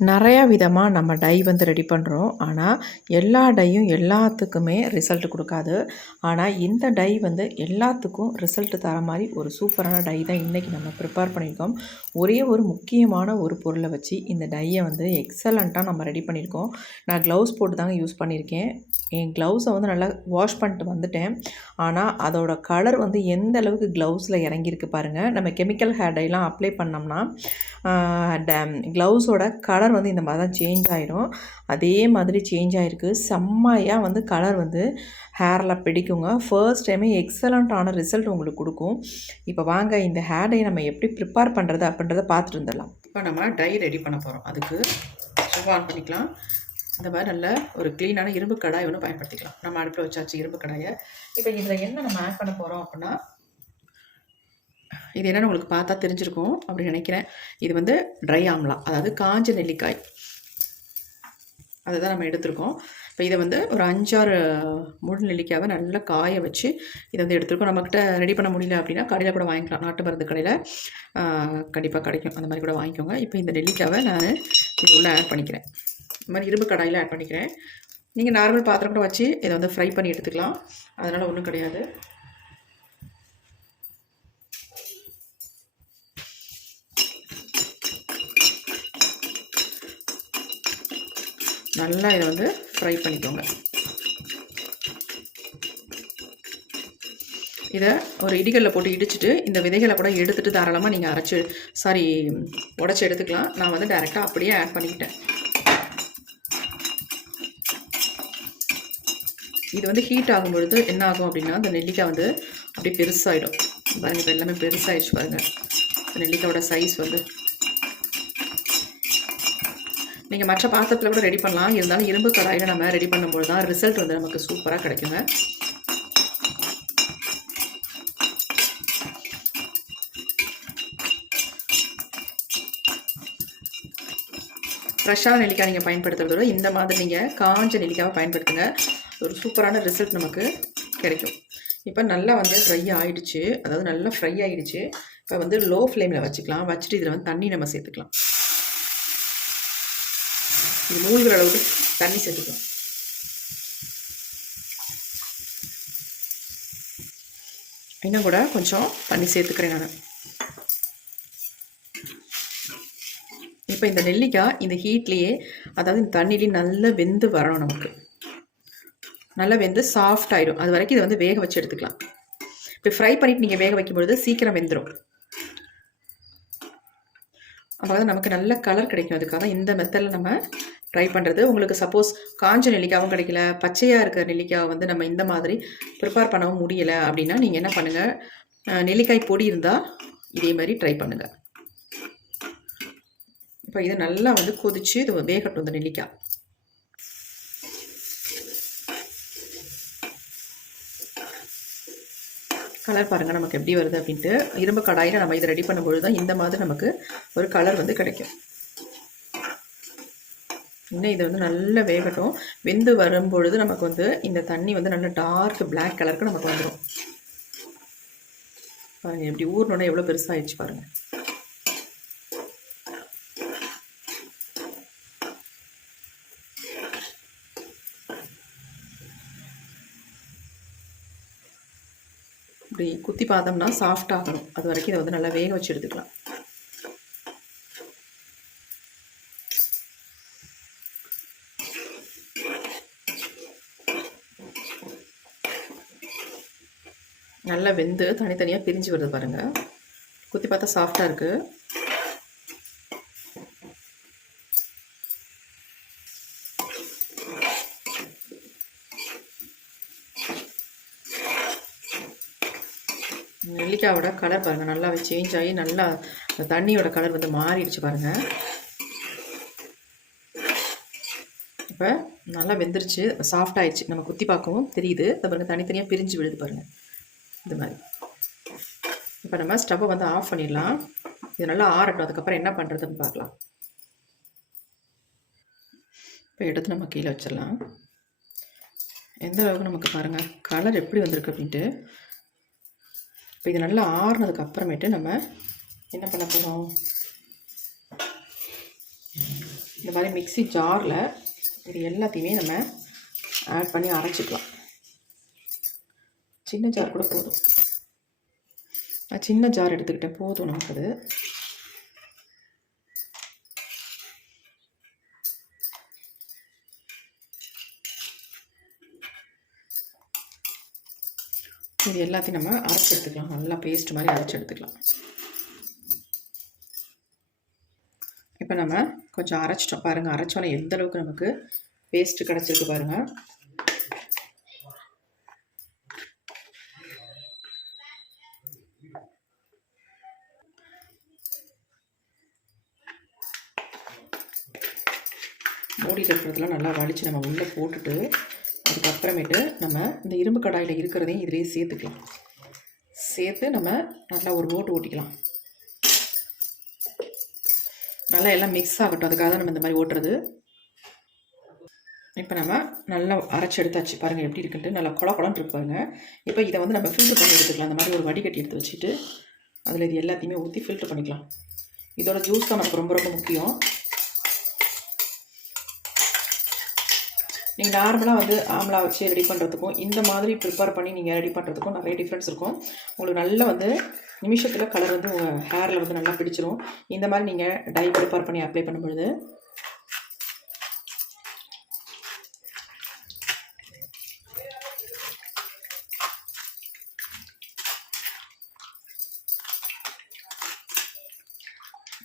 நிறையா விதமாக நம்ம டை வந்து ரெடி பண்ணுறோம் ஆனால் எல்லா டையும் எல்லாத்துக்குமே ரிசல்ட் கொடுக்காது. ஆனால் இந்த டை வந்து எல்லாத்துக்கும் ரிசல்ட் தர மாதிரி ஒரு சூப்பரான டை தான் இன்றைக்கி நம்ம ப்ரிப்பேர் பண்ணியிருக்கோம். ஒரே ஒரு முக்கியமான ஒரு பொருளை வச்சு இந்த டையை வந்து எக்ஸலண்ட்டாக நம்ம ரெடி பண்ணியிருக்கோம். நான் க்ளவுஸ் போட்டு தாங்க யூஸ் பண்ணியிருக்கேன். என் க்ளவுஸை வந்து நல்லா வாஷ் பண்ணிட்டு வந்துட்டேன். ஆனால் அதோட கலர் வந்து எந்த அளவுக்கு க்ளவுஸில் இறங்கியிருக்கு பாருங்கள் நம்ம கெமிக்கல் ஹேர் டைலாம் அப்ளை பண்ணோம்னா க்ளவுஸோட கலர் கலர் வந்து இந்த மாதிரி தான் சேஞ்ச் ஆகிடும் அதே மாதிரி சேஞ்ச் ஆகிருக்கு செம்மையாக வந்து கலர் வந்து ஹேரில் பிடிக்குங்க. ஃபர்ஸ்ட் டைமே எக்ஸலண்ட்டான ரிசல்ட் உங்களுக்கு கொடுக்கும். இப்போ வாங்க இந்த ஹேர் டை நம்ம எப்படி ப்ரிப்பேர் பண்ணுறது அப்படின்றத பார்த்துட்டு வந்துடலாம். இப்போ நம்ம டை ரெடி பண்ண போகிறோம் அதுக்கு ஸ்டவ் ஆன் பண்ணிக்கலாம். இந்த மாதிரி நல்ல ஒரு க்ளீனான இரும்பு கடாய் ஒன்று பயன்படுத்திக்கலாம். நம்ம அடுப்பில் வச்சாச்சு இரும்பு கடாயை. இப்போ இதில் என்ன நம்ம ஆட் பண்ண போகிறோம் அப்படின்னா இது என்னென்னு உங்களுக்கு பார்த்தா தெரிஞ்சிருக்கும் அப்படின்னு நினைக்கிறேன். இது வந்து ட்ரை ஆம்லா அதாவது காஞ்ச நெல்லிக்காய். அதை தான் நம்ம எடுத்திருக்கோம். இப்போ இதை வந்து ஒரு அஞ்சாறு முழு நெல்லிக்காவை நல்லா காய வச்சு இதை வந்து எடுத்துருக்கோம். நம்மக்கிட்ட ரெடி பண்ண முடியல அப்படின்னா கடையில் கூட வாங்கிக்கலாம். நாட்டு மருந்து கடையில் கண்டிப்பாக கிடைக்கும். அந்த மாதிரி கூட வாங்கிக்கோங்க. இப்போ இந்த நெல்லிக்காவை நான் இது உள்ளே ஆட் பண்ணிக்கிறேன். இந்த மாதிரி இரும்பு கடாயில் ஆட் பண்ணிக்கிறேன். நீங்கள் நார்மல் பாத்திரம் கூட வச்சு இதை வந்து ஃப்ரை பண்ணி எடுத்துக்கலாம். அதனால் ஒன்றும் கிடையாது. நல்லா இதை வந்து ஃப்ரை பண்ணிக்கோங்க. இதை ஒரு இடிகளில் போட்டு இடிச்சிட்டு இந்த விதைகளை கூட எடுத்துகிட்டு தாராளமாக நீங்கள் அரைச்சி சாரி உடச்சி எடுத்துக்கலாம். நான் வந்து டைரெக்டாக அப்படியே ஆட் பண்ணிக்கிட்டேன். இது வந்து ஹீட் ஆகும் பொழுது என்ன ஆகும் அப்படின்னா அந்த நெல்லிக்காய் வந்து அப்படியே பெருசாகிடும் பாருங்கள் இப்போ எல்லாமே பெருசாகிடுச்சு பாருங்கள் நெல்லிக்காயோட சைஸ் வந்து நீங்கள் மற்ற பாத்திரத்தில் கூட ரெடி பண்ணலாம். இருந்தாலும் இரும்பு கடாயில் நம்ம ரெடி பண்ணும்போது தான் ரிசல்ட் வந்து நமக்கு சூப்பராக கிடைக்குங்க. ஃப்ரெஷ்ஷான நெல்லிக்காய் நீங்கள் பயன்படுத்துறதோட இந்த மாதிரி நீங்கள் காஞ்ச நெல்லிக்காவை பயன்படுத்துங்க. ஒரு சூப்பரான ரிசல்ட் நமக்கு கிடைக்கும். இப்போ நல்லா வந்து ஃப்ரை ஆகிடுச்சு அதாவது நல்லா ஃப்ரை ஆகிடுச்சு இப்போ வந்து லோ ஃப்ளேமில் வச்சுக்கலாம். வச்சுட்டு இதில் வந்து தண்ணி நம்ம சேர்த்துக்கலாம். இது மூழ்கிற அளவுக்கு தண்ணி சேர்த்துக்கணும். இன்னும் கூட கொஞ்சம் தண்ணி சேர்த்துக்கிறேன் நான். இப்போ இந்த நெல்லிக்காய் இந்த ஹீட்லேயே அதாவது இந்த தண்ணிலேயே நல்லா வெந்து வரணும் நமக்கு. நல்லா வெந்து சாஃப்ட் ஆகிடும் அது வரைக்கும் இதை வந்து வேக வச்சு எடுத்துக்கலாம். இப்போ ஃப்ரை பண்ணிவிட்டு நீங்கள் வேக வைக்கும்பொழுது சீக்கிரம் வெந்துடும் அதாவது நமக்கு நல்ல கலர் கிடைக்கும். அதுக்காக இந்த மெத்தடில் நம்ம ட்ரை பண்ணுறது உங்களுக்கு சப்போஸ் காஞ்ச நெல்லிக்காவும் கிடைக்கல பச்சையாக இருக்கிற நெல்லிக்காவை வந்து நம்ம இந்த மாதிரி ப்ரிப்பேர் பண்ணவும் முடியலை அப்படின்னா நீங்கள் என்ன பண்ணுங்கள் நெல்லிக்காய் பொடி இருந்தால் இதே மாதிரி ட்ரை பண்ணுங்கள் இப்போ இதை நல்லா வந்து கொதித்து இது வேகட்டும் இந்த நெல்லிக்காய். கலர் பாருங்கள் நமக்கு எப்படி வருது அப்படின்ட்டு. இரும்பு கடாயில் நம்ம இதை ரெடி பண்ணும்பொழுது தான் இந்த மாதிரி நமக்கு ஒரு கலர் வந்து கிடைக்கும். இன்னும் இதை வந்து நல்லா வேகட்டும். வெந்து வரும்பொழுது நமக்கு வந்து இந்த தண்ணி வந்து நல்ல டார்க் பிளாக் கலருக்கு நமக்கு வந்துடும் பாருங்கள் எப்படி ஊர்னோட எவ்வளோ பெருசாகிடுச்சு பாருங்கள் இப்படி குத்தி பார்த்தோம்னா சாஃப்ட் ஆகணும். அது வரைக்கும் இதை வந்து நல்லா வேக வச்சு எடுத்துக்கலாம். நல்லா வெந்து தனித்தனியாக பிரிஞ்சு வருது பாருங்கள் குத்தி பார்த்தா சாஃப்டாக இருக்குது நெல்லிக்காயோட கலர் பாருங்கள் நல்லா சேஞ்ச் ஆகி நல்லா தண்ணியோட கலர் வந்து மாறிடுச்சு பாருங்கள் இப்போ நல்லா வெந்துருச்சு. சாஃப்ட் ஆயிடுச்சு. நம்ம குத்தி பார்க்கவும் தெரியுது. அதை பாருங்கள் தனித்தனியாக பிரிஞ்சு விழுது பாருங்கள் இது மாதிரி. இப்போ நம்ம ஸ்டவ்வை வந்து ஆஃப் பண்ணிடலாம். இது நல்லா ஆறட்டும். அதுக்கப்புறம் என்ன பண்ணுறதுன்னு பார்க்கலாம். இப்போ எடுத்து நம்ம கீழே வச்சிடலாம். எந்த அளவுக்கு நமக்கு பாருங்கள் கலர் எப்படி வந்திருக்கு அப்படின்ட்டு. இப்போ இது நல்லா ஆறுனதுக்கு அப்புறமேட்டு நம்ம என்ன பண்ண போகிறோம் இந்த மாதிரி மிக்ஸி ஜாரில் இது எல்லாத்தையுமே நம்ம ஆட் பண்ணி அரைச்சிக்கலாம். சின்ன ஜார் கூட போதும். நான் சின்ன ஜார் எடுத்துக்கிட்டேன். போதும் நமக்கு அது. இது எல்லாத்தையும் நம்ம அரைச்சி எடுத்துக்கலாம். நல்லா பேஸ்ட் மாதிரி அரைச்சி எடுத்துக்கலாம். இப்போ நம்ம கொஞ்சம் அரைச்சிட்டோம். பாருங்கள் அரைச்சோன்னே எந்த அளவுக்கு நமக்கு பேஸ்ட் கிடச்சிருக்கு பாருங்கள் மூடியில் இருக்கிறதுலாம் நல்லா வலிச்சு நம்ம உள்ளே போட்டுட்டு அதுக்கப்புறமேட்டு நம்ம இந்த இரும்பு கடாயில் இருக்கிறதையும் இதிலே சேர்த்துக்கலாம். சேர்த்து நம்ம நல்லா ஒரு ஓட்டு ஓட்டிக்கலாம். நல்லா எல்லாம் மிக்ஸ் ஆகட்டும். அதுக்காக தான் நம்ம இந்த மாதிரி ஓட்டுறது. இப்போ நம்ம நல்லா அரைச்சி எடுத்தாச்சு. பாருங்கள் எப்படி இருக்குன்ட்டு. நல்லா குழ குழன்னு இருப்பாங்க இப்போ இதை வந்து நம்ம ஃபில்டர் பண்ணி எடுத்துக்கலாம். அந்த மாதிரி ஒரு வடிகட்டி எடுத்து வச்சுட்டு அதில் இது எல்லாத்தையுமே ஊற்றி ஃபில்டர் பண்ணிக்கலாம். இதோட ஜூஸ் தான் நமக்கு ரொம்ப ரொம்ப முக்கியம். நீங்கள் நார்மலாக வந்து ஆம்லா வச்சு ரெடி பண்ணுறதுக்கும் இந்த மாதிரி ப்ரிப்பேர் பண்ணி நீங்கள் ரெடி பண்ணுறதுக்கும் நிறைய டிஃப்ரென்ஸ் இருக்கும். உங்களுக்கு நல்லா வந்து நிமிஷத்தில் கலர் வந்து உங்கள் ஹேரில் வந்து நல்லா பிடிச்சிரும். இந்த மாதிரி நீங்கள் டை ப்ரிப்பேர் பண்ணி அப்ளை பண்ணும்பொழுது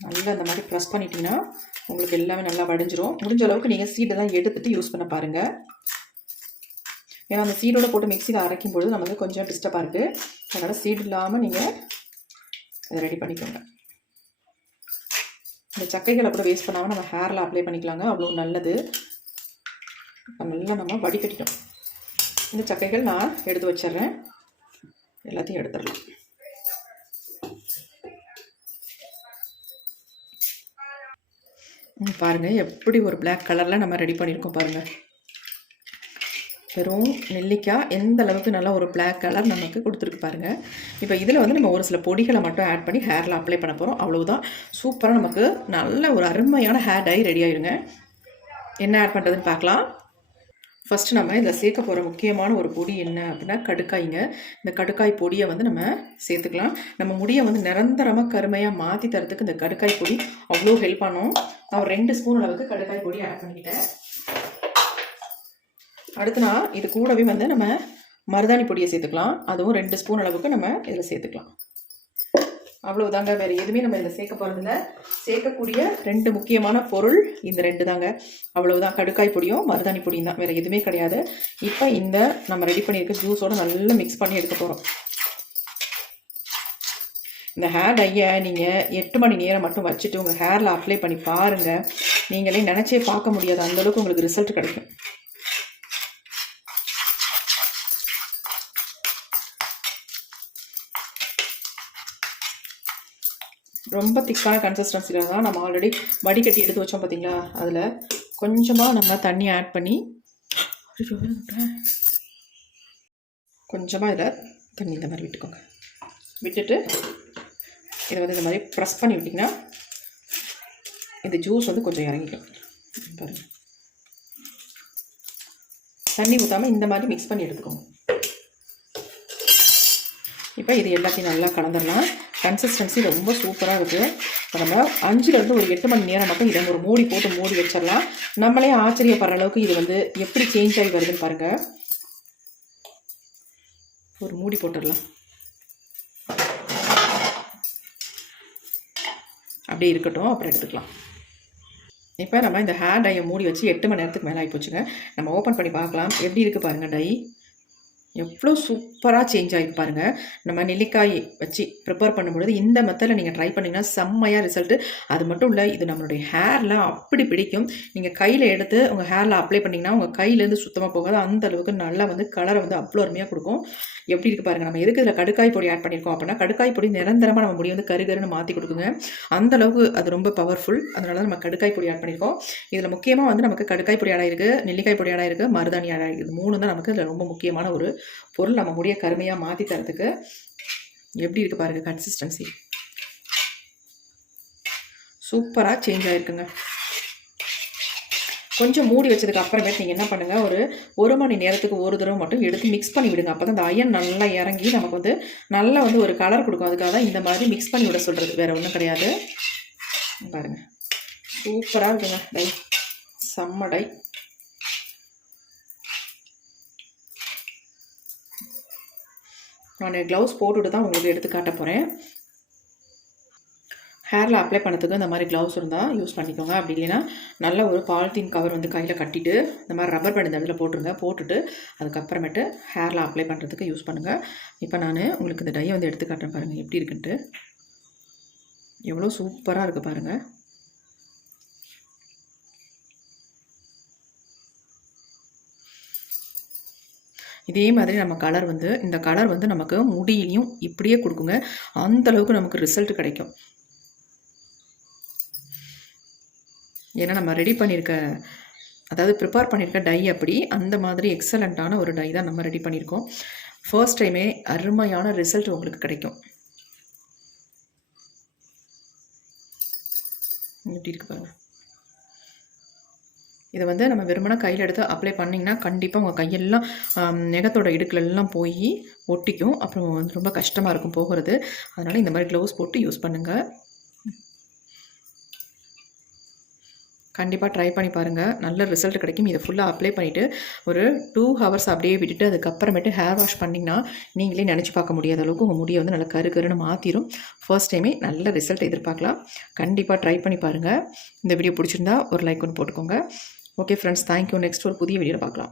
நல்லா அந்த மாதிரி ப்ரெஸ் பண்ணிட்டீங்கன்னா உங்களுக்கு எல்லாமே நல்லா வடிஞ்சிரும். முடிஞ்ச அளவுக்கு நீங்கள் சீடெல்லாம் எடுத்துகிட்டு யூஸ் பண்ண பாருங்கள் ஏன்னா அந்த சீடோட போட்டு மிக்சியில் அரைக்கும் பொழுது நமக்கு கொஞ்சம் டிஸ்டர்பாக இருக்குது அதனால் சீடு இல்லாமல் நீங்கள் அதை ரெடி பண்ணிக்கோங்க. இந்த சக்கைகளை கூட வேஸ்ட் பண்ணாமல் நம்ம ஹேரில் அப்ளை பண்ணிக்கலாங்க. அவ்வளோ நல்லது. நல்லா நம்ம வடிகட்டிட்டோம். இந்த சக்கைகள் நான் எடுத்து வச்சிடுறேன். எல்லாத்தையும் எடுத்துடலாம். ம், எப்படி ஒரு பிளாக் கலரில் நம்ம ரெடி பண்ணியிருக்கோம் பாருங்கள் வெறும் நெல்லிக்காய் எந்த அளவுக்கு நல்லா ஒரு பிளாக் கலர் நமக்கு கொடுத்துருக்கு பாருங்கள் இப்போ இதில் வந்து நம்ம ஒரு சில பொடிகளை மட்டும் ஆட் பண்ணி ஹேரில் அப்ளை பண்ண போகிறோம் அவ்வளவுதான். சூப்பராக நமக்கு நல்ல ஒரு அருமையான ஹேர் டை ரெடி ஆயிருங்க. என்ன ஆட் பண்ணுறதுன்னு பார்க்கலாம். ஃபஸ்ட்டு நம்ம இதில் சேர்க்க போகிற முக்கியமான ஒரு பொடி என்ன அப்படின்னா கடுக்காய்ங்க இந்த கடுக்காய் பொடியை வந்து நம்ம சேர்த்துக்கலாம். நம்ம முடியை வந்து நிரந்தரமாக கருமையாக மாற்றி தரத்துக்கு இந்த கடுக்காய் பொடி அவ்வளோ ஹெல்ப் பண்ணும். நான் ரெண்டு ஸ்பூன் அளவுக்கு கடுக்காய் பொடி ஆட் பண்ணிக்கிட்டேன். அடுத்து நான் இது கூடவே வந்து நம்ம மருதாணி பொடியை சேர்த்துக்கலாம். அதுவும் ரெண்டு ஸ்பூன் அளவுக்கு நம்ம இதில் சேர்த்துக்கலாம். அவ்வளோதாங்க வேறு எதுவுமே நம்ம இதில் சேர்க்க போகிறதில்ல சேர்க்கக்கூடிய ரெண்டு முக்கியமான பொருள் இந்த ரெண்டு தாங்க. அவ்வளவுதான். கடுக்காய் பொடியும் மருதாணி பொடியும் தான். வேறு எதுவுமே கிடையாது. இப்போ இந்த நம்ம ரெடி பண்ணியிருக்க ஜூஸோட நல்லா மிக்ஸ் பண்ணி எடுக்க போகிறோம் இந்த ஹேர் டையை நீங்கள் எட்டு மணி நேரம் மட்டும் வச்சுட்டு உங்கள் ஹேரில் அப்ளை பண்ணி பாருங்கள் நீங்களே நினச்சே பார்க்க முடியாது. அந்தளவுக்கு உங்களுக்கு ரிசல்ட் கிடைக்கும். ரொம்ப திக்கான கன்சிஸ்டன்சியில் தான் நம்ம ஆல்ரெடி வடிகட்டி எடுத்து வச்சோம் பார்த்தீங்களா அதில் கொஞ்சமாக நம்ம தண்ணி ஆட் பண்ணி கொஞ்சமாக இதில் தண்ணி இந்த மாதிரி விட்டுக்கோங்க. விட்டுட்டு இதை வந்து இந்த மாதிரி ப்ரெஸ் பண்ணி விட்டிங்கன்னா இந்த ஜூஸ் வந்து கொஞ்சம் இறங்கிக்கும். பாருங்கள் தண்ணி ஊற்றாமல் இந்த மாதிரி மிக்ஸ் பண்ணி எடுத்துக்கோங்க. இப்போ இது எல்லாத்தையும் நல்லா கலந்துடலாம். கன்சிஸ்டன்சி ரொம்ப சூப்பராக இருக்குது இப்போ நம்ம அஞ்சுலேருந்து ஒரு எட்டு மணி நேரம் மட்டும் இதை ஒரு மூடி போட்டு மூடி வச்சிடலாம். நம்மளே ஆச்சரியப்படுற அளவுக்கு இது வந்து எப்படி சேஞ்ச் ஆகி வருதுன்னு பாருங்கள் ஒரு மூடி போட்டுடலாம். அப்படியே இருக்கட்டும் அப்புறம் எடுத்துக்கலாம். இப்போ நம்ம இந்த ஹேர் டையை மூடி வச்சு எட்டு மணி நேரத்துக்கு மேலே ஆகி போச்சுங்க. நம்ம ஓப்பன் பண்ணி பார்க்கலாம். எப்படி இருக்குது பாருங்கள் டை எவ்வளோ சூப் சூப்பராக சேஞ்ச் ஆகிருக்கு பாருங்கள் நம்ம நெல்லிக்காய் வச்சு ப்ரிப்பேர் பண்ணும்பொழுது இந்த மெத்தடில் நீங்கள் ட்ரை பண்ணிங்கன்னா செம்மையாக ரிசல்ட்டு அது மட்டும் இல்லை இது நம்மளுடைய ஹேரில் அப்படி பிடிக்கும். நீங்கள் கையில் எடுத்து உங்கள் ஹேரில் அப்ளை பண்ணிங்கன்னா உங்கள் கையிலேருந்து சுத்தமாக போகாது. அந்த அளவுக்கு நல்லா வந்து கலரை வந்து அவ்வளோ அருமையாக கொடுக்கும். எப்படி இருக்குது பாருங்கள் நம்ம எதுக்கு இதில் கடுக்காய் பொடி ஆட் பண்ணியிருக்கோம் அப்படின்னா கடுக்காய் பொடி நிரந்தரமாக நம்ம முடி வந்து கருகருன்னு மாற்றி கொடுக்குங்க. அந்த அளவுக்கு அது ரொம்ப பவர்ஃபுல் அதனால தான் நம்ம கடுக்காய் பொடி ஆட் பண்ணியிருக்கோம். இதில் முக்கியமாக வந்து நமக்கு கடுக்காய் பொடி ஆடாக இருக்குது நெல்லிக்காய் பொடி ஆடாக இருக்குது மருதாணி ஆடாக இருக்குது மூணு தான் நமக்கு இதில் ரொம்ப முக்கியமான ஒரு பொருள். நம்ம முடிய கருமையாக மாற்றி தரதுக்கு எப்படி இருக்குது பாருங்கள் கன்சிஸ்டன்சி சூப்பராக சேஞ்ச் ஆகிருக்குங்க கொஞ்சம் மூடி வச்சதுக்கு அப்புறமேட்டு நீங்கள் என்ன பண்ணுங்கள் ஒரு ஒரு மணி நேரத்துக்கு ஒரு தடவை மட்டும் எடுத்து மிக்ஸ் பண்ணி விடுங்க. அப்போ தான் இந்த அயன் நல்லா இறங்கி நமக்கு வந்து நல்லா வந்து ஒரு கலர் கொடுக்கும். அதுக்காக தான் இந்த மாதிரி மிக்ஸ் பண்ணி விட சொல்கிறது வேறு ஒன்றும் கிடையாது. பாருங்கள் சூப்பராக இருக்குங்க. டை செம்ம டை நான் க்ளவுஸ் போட்டுட்டு தான் உங்களுக்கு எடுத்து காட்ட போகிறேன் ஹேரில் அப்ளை பண்ணதுக்கு இந்த மாதிரி க்ளவுஸ் இருந்தால் யூஸ் பண்ணிக்கோங்க. அப்படி இல்லைன்னா நல்ல ஒரு பாலித்தீன் கவர் வந்து கையில் கட்டிட்டு இந்த மாதிரி ரப்பர் பேண்ட் இந்த இடத்துல போட்டுருங்க. போட்டுட்டு அதுக்கப்புறமேட்டு ஹேரில் அப்ளை பண்ணுறதுக்கு யூஸ் பண்ணுங்கள் இப்போ நான் உங்களுக்கு இந்த டையை வந்து எடுத்து காட்டுறேன் பாருங்கள் எப்படி இருக்குன்ட்டு. எவ்வளோ சூப்பராக இருக்குது பாருங்கள் இதே மாதிரி நம்ம கலர் வந்து இந்த கலர் வந்து நமக்கு முடியிலையும் இப்படியே கொடுக்குங்க. அந்த அளவுக்கு நமக்கு ரிசல்ட் கிடைக்கும். ஏன்னா நம்ம ரெடி பண்ணியிருக்க அதாவது ப்ரிப்பேர் பண்ணியிருக்க டை அப்படி அந்த மாதிரி எக்ஸலண்ட்டான ஒரு டை தான் நம்ம ரெடி பண்ணியிருக்கோம் ஃபர்ஸ்ட் டைமே அருமையான ரிசல்ட் உங்களுக்கு கிடைக்கும். எப்படி இருக்கு பாருங்கள் இதை வந்து நம்ம வெறுமனா கையில் எடுத்து அப்ளை பண்ணிங்கன்னா கண்டிப்பாக உங்கள் கையெல்லாம் நெகத்தோட இடுக்கலெல்லாம் போய் ஒட்டிக்கும். அப்புறம் வந்து ரொம்ப கஷ்டமாக இருக்கும் போகிறது. அதனால் இந்த மாதிரி க்ளவுஸ் போட்டு யூஸ் பண்ணுங்கள் கண்டிப்பாக ட்ரை பண்ணி பாருங்கள் நல்ல ரிசல்ட் கிடைக்கும். இதை ஃபுல்லாக அப்ளை பண்ணிவிட்டு ஒரு டூ ஹவர்ஸ் அப்படியே விட்டுட்டு அதுக்கப்புறமேட்டு ஹேர் வாஷ் பண்ணிங்கன்னா நீங்களே நினச்சி பார்க்க முடியாத அளவுக்கு உங்கள் முடியை வந்து நல்லா கரு கருன்னு மாற்றிடும் ஃபர்ஸ்ட் டைமே நல்ல ரிசல்ட் எதிர்பார்க்கலாம். கண்டிப்பாக ட்ரை பண்ணி பாருங்கள் இந்த வீடியோ பிடிச்சிருந்தா ஒரு லைக் ஒன்று போட்டுக்கோங்க. ஓகே ஃப்ரெண்ட்ஸ் தேங்க்யூ நெக்ஸ்ட் ஒரு புதிய வீடியோவில் பார்க்கலாம்.